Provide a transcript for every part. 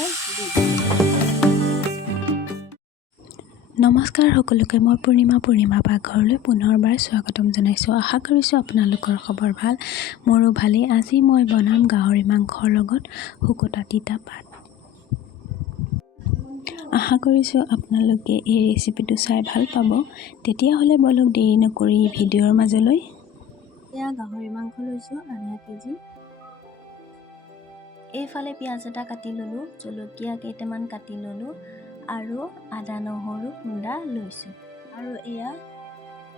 ইয়াতে দি দিম। নমস্কাৰ সকলোকে, মই পূৰ্ণিমা পাকঘৰলৈ পুনৰবাৰ স্বাগতম জনাইছোঁ। আশা কৰিছোঁ আপোনালোকৰ খবৰ ভাল, মোৰো ভালেই। আজি মই বনাম গাহৰি মাংসৰ লগত শুকোতা তিতা পাত। আশা কৰিছোঁ আপোনালোকে এই ৰেচিপিটো চাই ভাল পাব। তেতিয়াহ'লে বলক দেৰি নকৰি ভিডিঅ'ৰ মাজলৈ। এয়া গাহৰি মাংস লৈছোঁ আধা কেজি। এইফালে পিঁয়াজ এটা কাটি ল'লোঁ, জলকীয়া কেইটামান কাটি ল'লোঁ আৰু আদা নহৰু খুন্দা লৈছোঁ। আৰু এয়া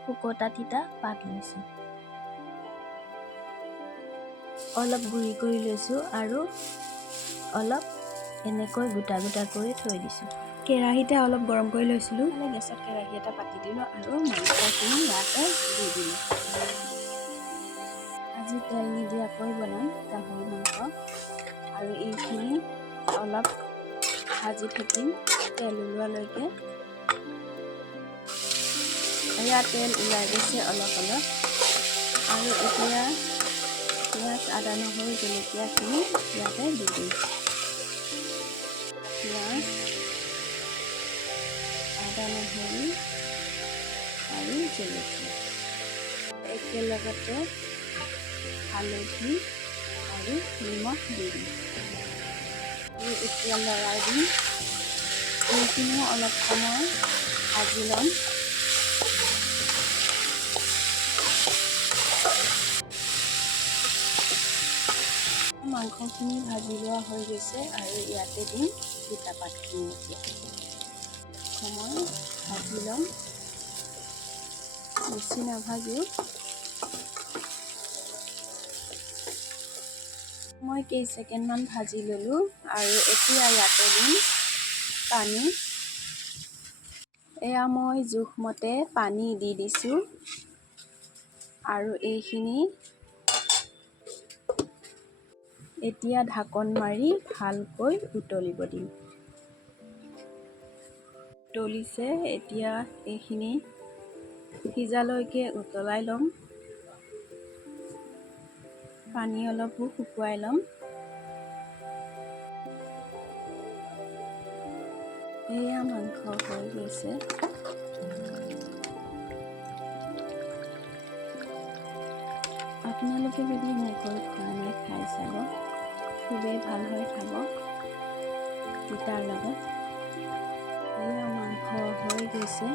শুকোতা তিতা পাত লৈছোঁ। অলপ গুড়ি কৰি লৈছোঁ আৰু অলপ এনেকৈ গোটা গোটা কৰি থৈ দিছোঁ। কেৰাহীতে অলপ গৰম কৰি লৈছিলোঁ। গেছত কেৰাহী এটা পাতি দিলোঁ আৰু মাংসখিনি ইয়াতে দি দিলোঁ। আজি তেল নিদিয়াকৈ বনাম গাহৰি মাংস। আৰু এইখিনি অলপ ভাজি থাকিম তেল ওলোৱালৈকে। এয়া তেল ওলাই গৈছে অলপ অলপ। আৰু এতিয়া পিঁয়াজ আদা নহৰু জলকীয়াখিনি ইয়াতে দি দিম। পিঁয়াজ আদা নহৰু আৰু জলকীয়া একেলগতে হালধি আৰু নিমখ দি দিম। আৰু এতিয়া লৰাই দিম। এইখিনিও অলপ সময় ভাজি ল'ম। মাংসখিনি ভাজি লোৱা হৈ গৈছে আৰু ইয়াতে দিম তিতা পাতখিনি। সময় ভাজি ল'ম, বেছি নাভাজো। মই কেইছেকেণ্ডমান ভাজি ল'লোঁ আৰু এতিয়া ইয়াতে দিম পানী। এয়া মই জোখমতে পানী দি দিছোঁ আৰু এইখিনি এতিয়া ঢাকন মাৰি ভালকৈ উতলিব দিম। উতলিছে, এতিয়া এইখিনি সিজালৈকে উতলাই ল'ম। পানী অলপো শুকুৱাই ল'ম। এয়া মাংস হৈ গৈছে। আপোনালোকে যদি এনেকৈ খোৱা নাই খাই চাব, খুবেই ভাল হয় খাব তিতাৰ লগত। এয়া মাংস হৈ গৈছে।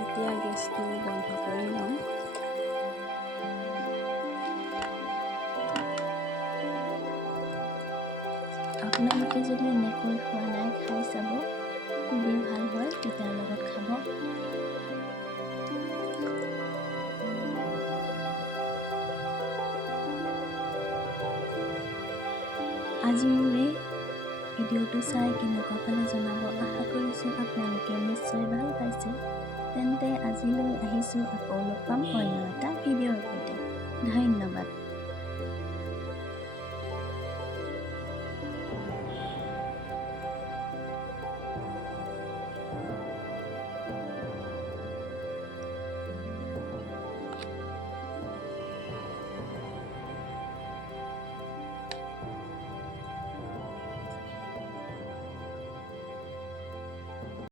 এতিয়া গেছটো বন্ধ কৰি ল'ম। আপোনালোকে যদি এনেকৈ খোৱা নাই খাই চাব, খুবেই ভাল হয় তিতাৰ লগত খাব। আজি মোৰ এই ভিডিঅ'টো চাই কেনেকুৱা পালে জনাব। আশা কৰিছোঁ আপোনালোকে নিশ্চয় ভাল পাইছে। তেন্তে আজিলৈ আহিছোঁ, আকৌ লগ পাম অন্য এটা ভিডিঅ'ৰ সৈতে। ধন্যবাদ।